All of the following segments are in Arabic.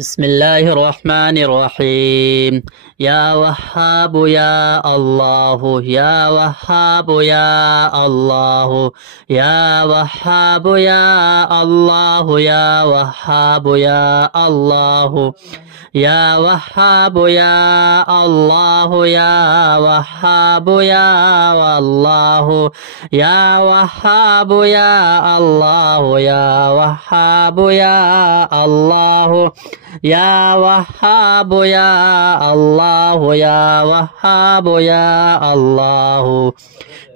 بسم الله الرحمن الرحيم. يا وهاب يا الله يا وهاب يا الله يا وهاب يا الله يا وهاب يا الله يا وهاب يا الله يا وهاب يا الله يا وهاب يا الله يا وهاب يا الله يا وهاب يا الله يا وهاب يا الله.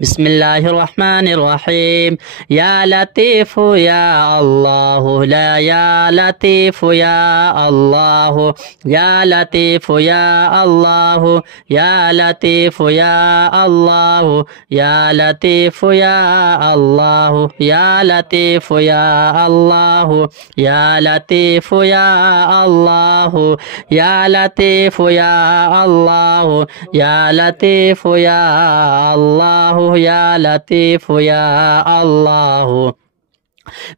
بسم الله الرحمن الرحيم. يا لطيف يا الله لا يا لطيف يا الله يا لطيف يا الله يا لطيف يا الله يا لطيف يا الله يا لطيف يا الله يا لطيف يا الله يا لطيف يا الله يا لطيف يا الله يا لطيف يا الله.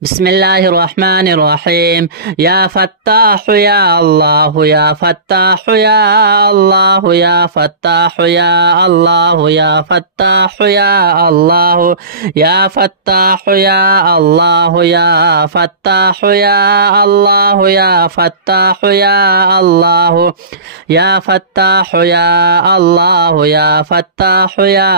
بسم الله الرحمن الرحيم. يا فتاح يا الله يا فتاح يا الله يا فتاح يا الله يا فتاح يا الله يا فتاح يا الله يا فتاح يا الله يا فتاح يا الله يا فتاح يا الله يا فتاح يا